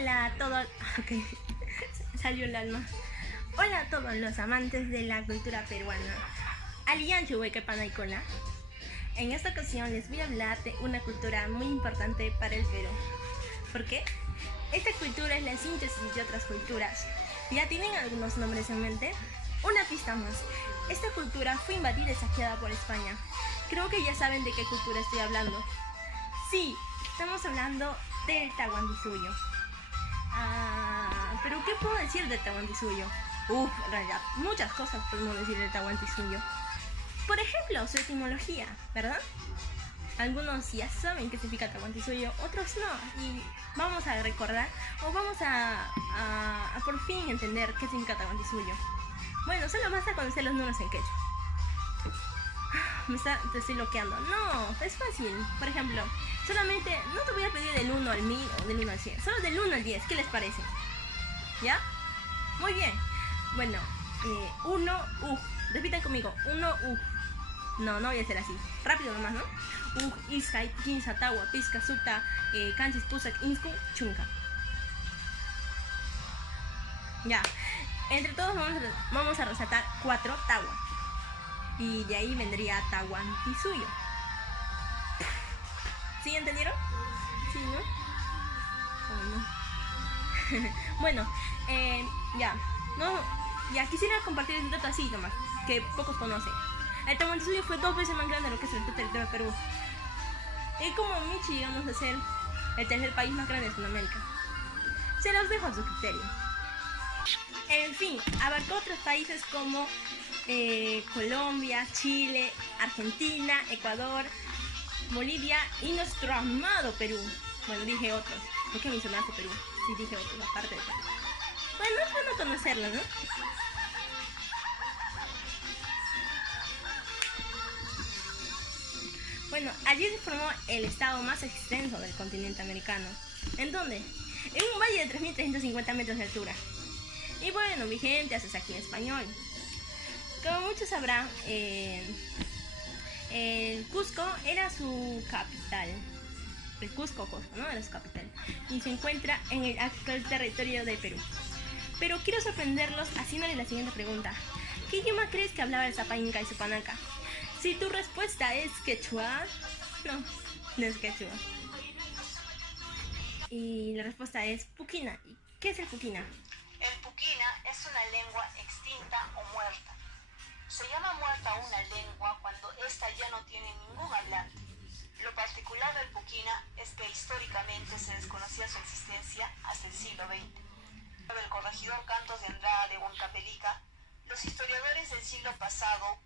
Hola a todos. Ok, salió el alma. Hola a todos los amantes de la cultura peruana. Alianchu Huequepanaycola. En esta ocasión les voy a hablar de una cultura muy importante para el Perú. ¿Por qué? Esta cultura es la síntesis de otras culturas. ¿Ya tienen algunos nombres en mente? Una pista más. Esta cultura fue invadida y saqueada por España. Creo que ya saben de qué cultura estoy hablando. Sí, estamos hablando del Tahuantinsuyo. Pero ¿qué puedo decir del Tahuantinsuyo? En realidad, muchas cosas podemos decir del Tahuantinsuyo. Por ejemplo, su etimología, ¿verdad? Algunos ya saben qué significa Tahuantinsuyo, otros no. Y vamos a recordar, o vamos a por fin entender qué significa Tahuantinsuyo. Bueno, solo basta conocer los números en quechua. Te estoy bloqueando. No, es fácil. Por ejemplo, solamente, no te voy a pedir del 1 al 1000 o del 1 al 100. Solo del 1 al 10, ¿qué les parece? ¿Ya? Muy bien. Bueno, 1, repitan conmigo. 1, No voy a hacer así. Rápido nomás, ¿no? Iskay, Kinsa, Tawa, Pisca, Sukta, Kanchis, Pusak, Insku, Chunka. Ya. Entre todos vamos a resaltar 4 Tawa. Y de ahí vendría Tahuantinsuyo. ¿Sí entendieron? Sí, ¿no? Oh, no. Bueno, ya. Ya quisiera compartir un dato así nomás, que pocos conocen. El Tahuantinsuyo fue 2 veces más grande de lo que es el territorio de Perú. Y como Michi llegamos a ser el tercer país más grande de Sudamérica. Se los dejo a su criterio. En fin, abarcó otros países como Colombia, Chile, Argentina, Ecuador, Bolivia y nuestro amado Perú. Bueno, dije otros. ¿Por qué mencionaste Perú? Sí, dije otros, aparte de Perú. Bueno, es bueno conocerlo, ¿no? Bueno, allí se formó el estado más extenso del continente americano. ¿En dónde? En un valle de 3.350 metros de altura. Y bueno, mi gente, haces aquí en español. Como muchos sabrán, el Cusco era su capital. El Cusco, ¿no? Era su capital. Y se encuentra en el actual territorio de Perú. Pero quiero sorprenderlos haciéndole la siguiente pregunta. ¿Qué idioma crees que hablaba el Zapa Inca y Supanaca? Si tu respuesta es quechua, no es quechua. Y la respuesta es puquina. ¿Y qué es el puquina? El puquina es una lengua extinta o muerta. Se llama muerta una lengua cuando ésta ya no tiene ningún hablante. Lo particular del puquina es que históricamente se desconocía su existencia hasta el siglo XX. Del corregidor Cantos de Andrada de Huancavelica, los historiadores del siglo pasado,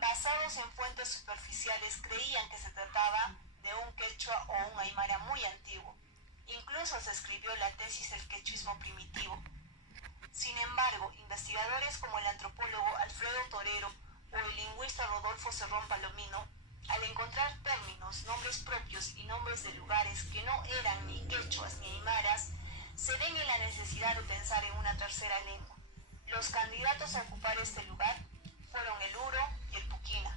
basados en fuentes superficiales, creían que se trataba de un quechua o un aymara muy antiguo. Incluso se escribió la tesis del quechuismo primitivo. Sin embargo, investigadores como el antropólogo Alfredo Torero o el lingüista Rodolfo Cerrón Palomino, al encontrar términos, nombres propios y nombres de lugares que no eran ni quechuas ni aymaras, se ven en la necesidad de pensar en una tercera lengua. Los candidatos a ocupar este lugar fueron el uro y el puquina.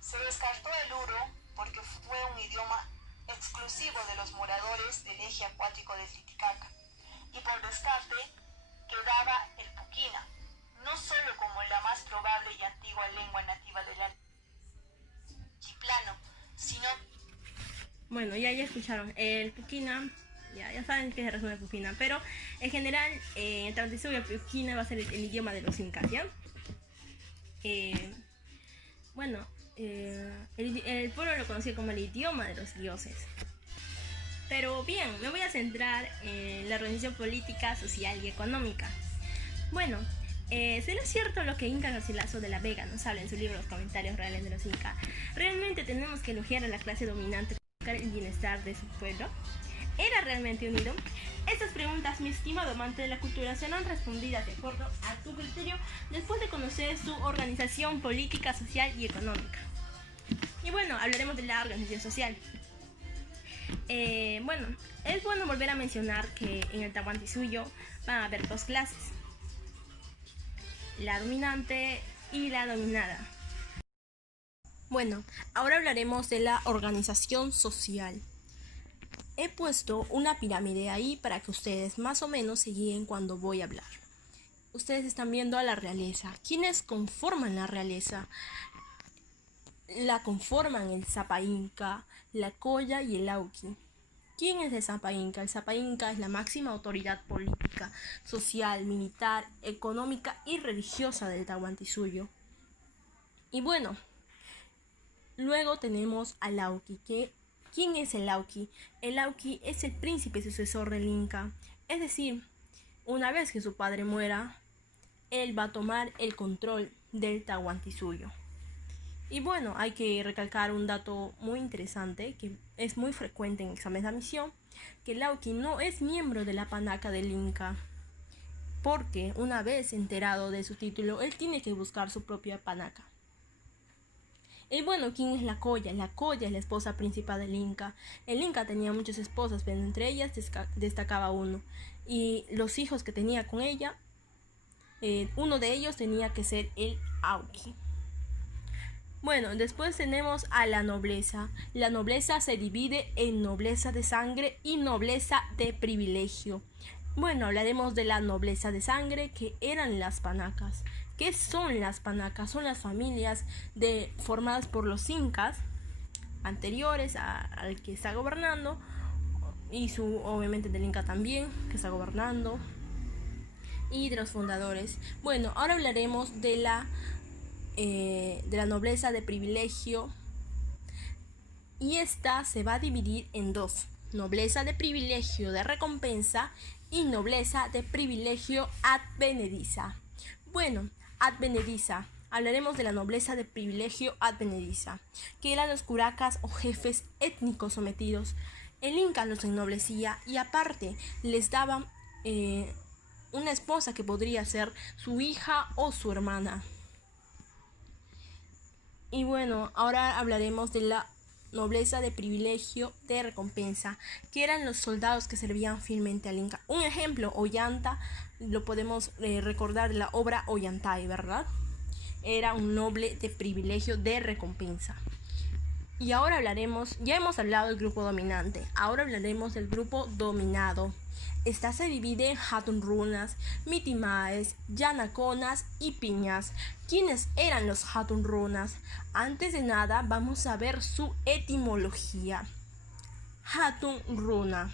Se descartó el uro porque fue un idioma exclusivo de los moradores del eje acuático del Titicaca. Y por descarte quedaba el puquina, no solo como la más probable y antigua lengua nativa del altiplano, sino... Bueno, ya escucharon, el puquina, ya saben que se resume el puquina, pero en general, el Tahuantinsuyo y el puquina va a ser el idioma de los incas, ¿ya? El pueblo lo conocía como el idioma de los dioses. Pero bien, me voy a centrar en la organización política, social y económica. Bueno, ¿será cierto lo que Inca Garcilaso de la Vega nos habla en su libro Los Comentarios Reales de los Incas? ¿Realmente tenemos que elogiar a la clase dominante para buscar el bienestar de su pueblo? ¿Era realmente unido? Estas preguntas, mi estimado amante de la cultura, serán respondidas de acuerdo a tu criterio después de conocer su organización política, social y económica. Y bueno, hablaremos de la organización social. Es bueno volver a mencionar que en el Tahuantinsuyo van a haber 2 clases: la dominante y la dominada. Bueno, ahora hablaremos de la organización social. He puesto una pirámide ahí para que ustedes más o menos se guíen cuando voy a hablar. Ustedes están viendo a la realeza. ¿Quiénes conforman la realeza? La conforman el Sapa Inca, la Colla y el Auqui. ¿Quién es el Sapa Inca? El Sapa Inca es la máxima autoridad política, social, militar, económica y religiosa del Tahuantinsuyo. Y bueno, luego tenemos al Auqui. ¿Quién es el Auqui? El Auqui es el príncipe sucesor del Inca. Es decir, una vez que su padre muera, él va a tomar el control del Tahuantinsuyo. Y bueno, hay que recalcar un dato muy interesante que es muy frecuente en exámenes de admisión, que el Auqui no es miembro de la panaca del Inca, porque una vez enterado de su título, él tiene que buscar su propia panaca. Y bueno, ¿quién es la Colla? La Colla es la esposa principal del Inca. El Inca tenía muchas esposas, pero entre ellas destacaba uno. Y los hijos que tenía con ella, uno de ellos tenía que ser el Auqui. Bueno, después tenemos a la nobleza. La nobleza se divide en nobleza de sangre y nobleza de privilegio. Bueno, hablaremos de la nobleza de sangre, que eran las panacas. ¿Qué son las panacas? Son las familias formadas por los incas anteriores al que está gobernando, y obviamente del Inca también, que está gobernando, y de los fundadores. Bueno, ahora hablaremos de la nobleza de privilegio, y esta se va a dividir en dos: nobleza de privilegio de recompensa y nobleza de privilegio advenediza. Bueno, advenediza, hablaremos de la nobleza de privilegio advenediza, que eran los curacas o jefes étnicos sometidos. El Inca los ennoblecía y aparte les daba una esposa que podría ser su hija o su hermana. Y bueno, ahora hablaremos de la nobleza de privilegio de recompensa, que eran los soldados que servían fielmente al Inca. Un ejemplo, Ollanta, lo podemos recordar de la obra Ollantay, ¿verdad? Era un noble de privilegio de recompensa. Y ahora hablaremos, ya hemos hablado del grupo dominante, ahora hablaremos del grupo dominado. Esta se divide en Hatun Runas, Mitimaes, Yanaconas y Piñas. ¿Quiénes eran los Hatun Runas? Antes de nada vamos a ver su etimología. Hatun Runa,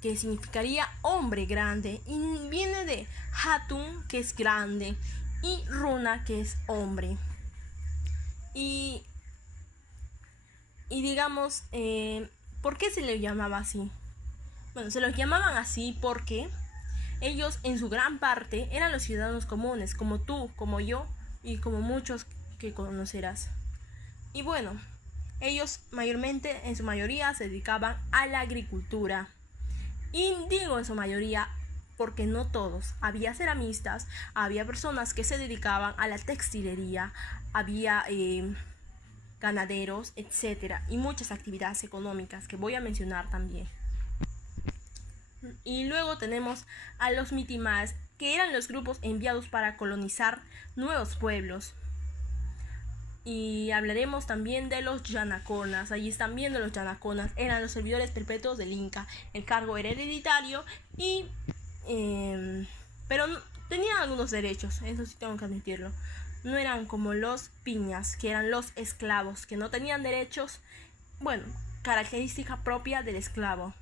que significaría hombre grande, y viene de Hatun, que es grande, y Runa, que es hombre. Y digamos, ¿por qué se le llamaba así? Bueno, se los llamaban así porque ellos en su gran parte eran los ciudadanos comunes, como tú, como yo y como muchos que conocerás. Y bueno, ellos mayormente, en su mayoría, se dedicaban a la agricultura. Y digo en su mayoría porque no todos. Había ceramistas, había personas que se dedicaban a la textilería, había ganaderos, etc. Y muchas actividades económicas que voy a mencionar también. Y luego tenemos a los Mitimaes, que eran los grupos enviados para colonizar nuevos pueblos. Y hablaremos también de los Yanaconas. Allí están viendo los Yanaconas. Eran los servidores perpetuos del Inca. El cargo era hereditario pero tenían algunos derechos, eso sí tengo que admitirlo. No eran como los Piñas, que eran los esclavos, que no tenían derechos. Bueno, característica propia del esclavo.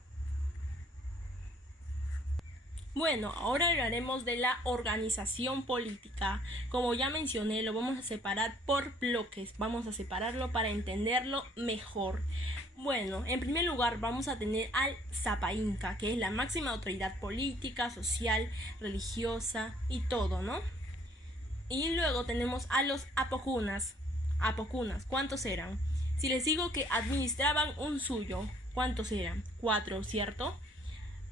Bueno, ahora hablaremos de la organización política. Como ya mencioné, lo vamos a separar por bloques. Vamos a separarlo para entenderlo mejor. Bueno, en primer lugar vamos a tener al Sapa Inca, que es la máxima autoridad política, social, religiosa y todo, ¿no? Y luego tenemos a los Apocunas. Apocunas, ¿cuántos eran? Si les digo que administraban un suyo, ¿cuántos eran? 4, ¿cierto?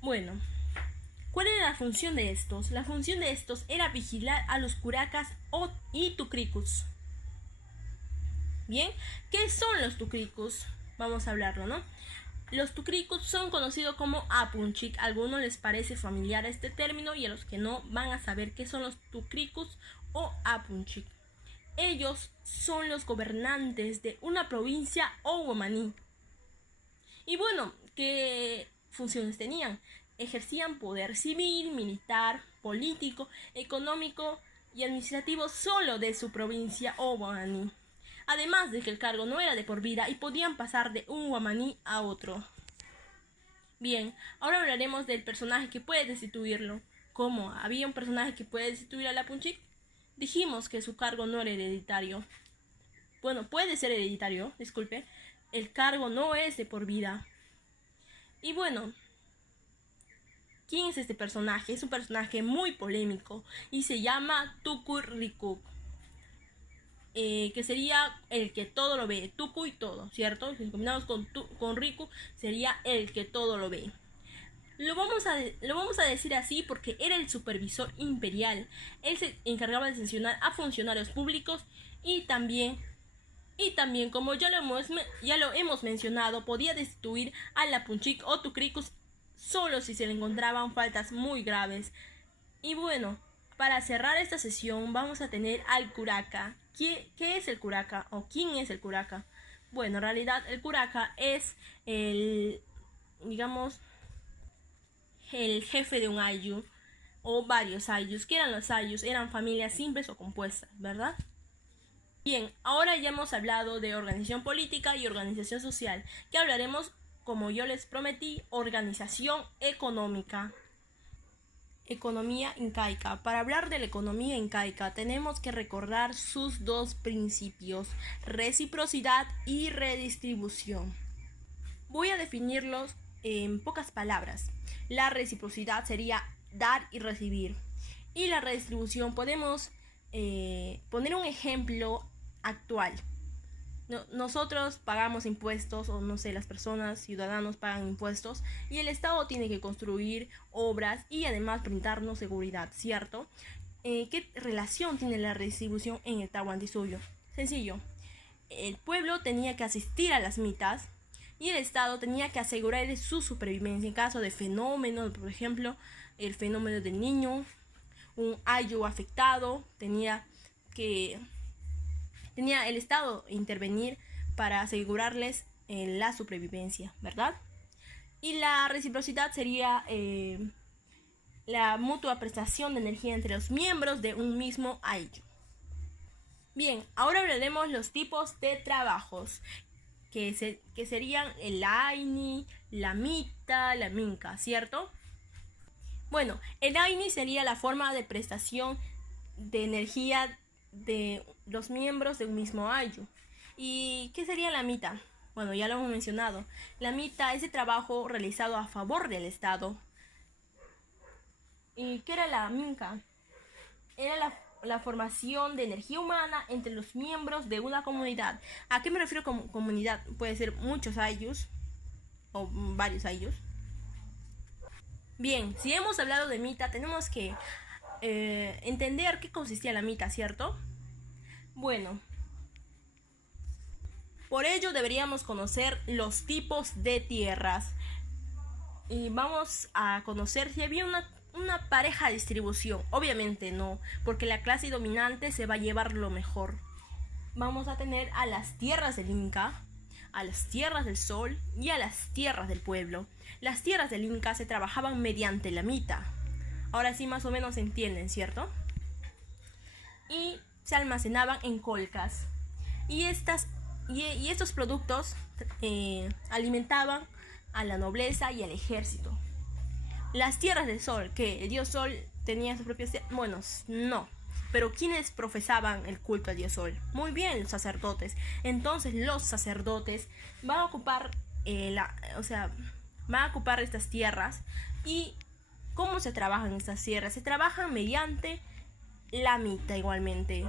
Bueno, ¿cuál era la función de estos? La función de estos era vigilar a los curacas y tucricus. Bien, ¿qué son los tucricus? Vamos a hablarlo, ¿no? Los tucricus son conocidos como apunchic. A algunos les parece familiar este término y a los que no van a saber qué son los tucricus o apunchic. Ellos son los gobernantes de una provincia o huamaní. Y bueno, ¿qué funciones tenían? Ejercían poder civil, militar, político, económico y administrativo solo de su provincia o guamaní. Además de que el cargo no era de por vida y podían pasar de un guamaní a otro. Bien, ahora hablaremos del personaje que puede destituirlo. ¿Cómo? ¿Había un personaje que puede destituir a Lapunchik? Dijimos que su cargo no era hereditario. Bueno, puede ser hereditario, disculpe. El cargo no es de por vida. Y bueno, ¿quién es este personaje? Es un personaje muy polémico y se llama Tukuy Rikuk. Que sería el que todo lo ve, Tukuy y todo, ¿cierto? Si combinamos con Riku, sería el que todo lo ve. Lo vamos a decir así porque era el supervisor imperial. Él se encargaba de sancionar a funcionarios públicos y también como ya lo hemos mencionado, podía destituir a Lapunchik o Tukrikus solo si se le encontraban faltas muy graves. Y bueno, para cerrar esta sesión vamos a tener al Curaka. ¿Qué es el Curaka? ¿O quién es el Curaka? Bueno, en realidad el Curaka es el jefe de un Ayllu o varios Ayllus. ¿Qué eran los Ayllus? Eran familias simples o compuestas, ¿verdad? Bien, ahora ya hemos hablado de organización política y organización social, que hablaremos, como yo les prometí, organización económica. Economía incaica. Para hablar de la economía incaica tenemos que recordar sus dos principios, reciprocidad y redistribución. Voy a definirlos en pocas palabras. La reciprocidad sería dar y recibir. Y la redistribución podemos poner un ejemplo actual. Nosotros pagamos impuestos, o no sé, las personas, ciudadanos pagan impuestos y el Estado tiene que construir obras y además brindarnos seguridad, ¿cierto? ¿Qué relación tiene la redistribución en el Tahuantinsuyo? Sencillo, el pueblo tenía que asistir a las mitas y el Estado tenía que asegurar su supervivencia en caso de fenómenos, por ejemplo, el fenómeno del niño, un ayllu afectado, tenía el Estado intervenir para asegurarles la supervivencia, ¿verdad? Y la reciprocidad sería la mutua prestación de energía entre los miembros de un mismo ayllu. Bien, ahora hablaremos los tipos de trabajos, que serían el Aini, la Mita, la Minca, ¿cierto? Bueno, el Aini sería la forma de prestación de energía de los miembros de un mismo ayllu. ¿Y qué sería la Mita? Bueno, ya lo hemos mencionado. La Mita es el trabajo realizado a favor del Estado. ¿Y qué era la Minca? Era la formación de energía humana entre los miembros de una comunidad. ¿A qué me refiero con comunidad? Puede ser muchos ayllus o varios ayllus. Bien, si hemos hablado de Mita, tenemos que entender qué consistía la Mita, ¿cierto? Bueno, por ello deberíamos conocer los tipos de tierras. Y vamos a conocer si había una pareja distribución. Obviamente no, porque la clase dominante se va a llevar lo mejor. Vamos a tener a las tierras del Inca, a las tierras del Sol y a las tierras del pueblo. Las tierras del Inca se trabajaban mediante la Mita. Ahora sí más o menos se entienden, ¿cierto? Y se almacenaban en colcas. Y estos productos alimentaban a la nobleza y al ejército. Las tierras del Sol, que el dios Sol tenía sus propias tierras. Bueno, no. Pero ¿quiénes profesaban el culto al dios Sol? Muy bien, los sacerdotes. Entonces los sacerdotes van a ocupar estas tierras. ¿Y cómo se trabajan estas tierras? Se trabajan mediante la Mita igualmente.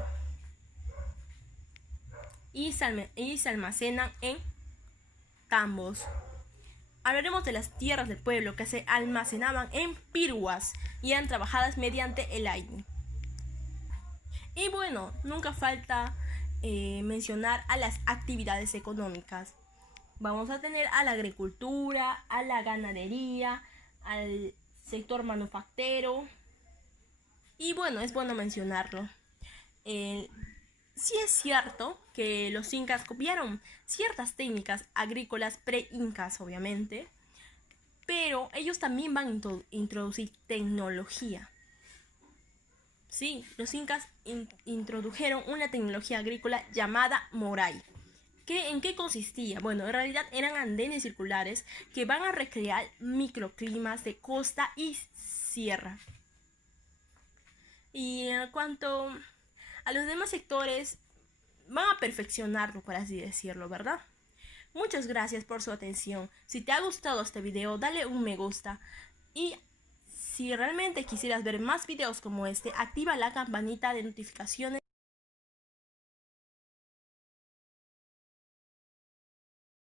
Y se almacenan en tambos. Hablaremos de las tierras del pueblo, que se almacenaban en piruas y eran trabajadas mediante el aini. Y bueno, nunca falta mencionar a las actividades económicas. Vamos a tener a la agricultura, a la ganadería, al sector manufacturero. Y bueno, es bueno mencionarlo. Sí es cierto que los incas copiaron ciertas técnicas agrícolas pre-incas, obviamente, pero ellos también van a introducir tecnología. Sí, los incas introdujeron una tecnología agrícola llamada moray. ¿En qué consistía? Bueno, en realidad eran andenes circulares que van a recrear microclimas de costa y sierra. Y en cuanto a los demás sectores, van a perfeccionarlo, por así decirlo, ¿verdad? Muchas gracias por su atención. Si te ha gustado este video, dale un me gusta. Y si realmente quisieras ver más videos como este, activa la campanita de notificaciones.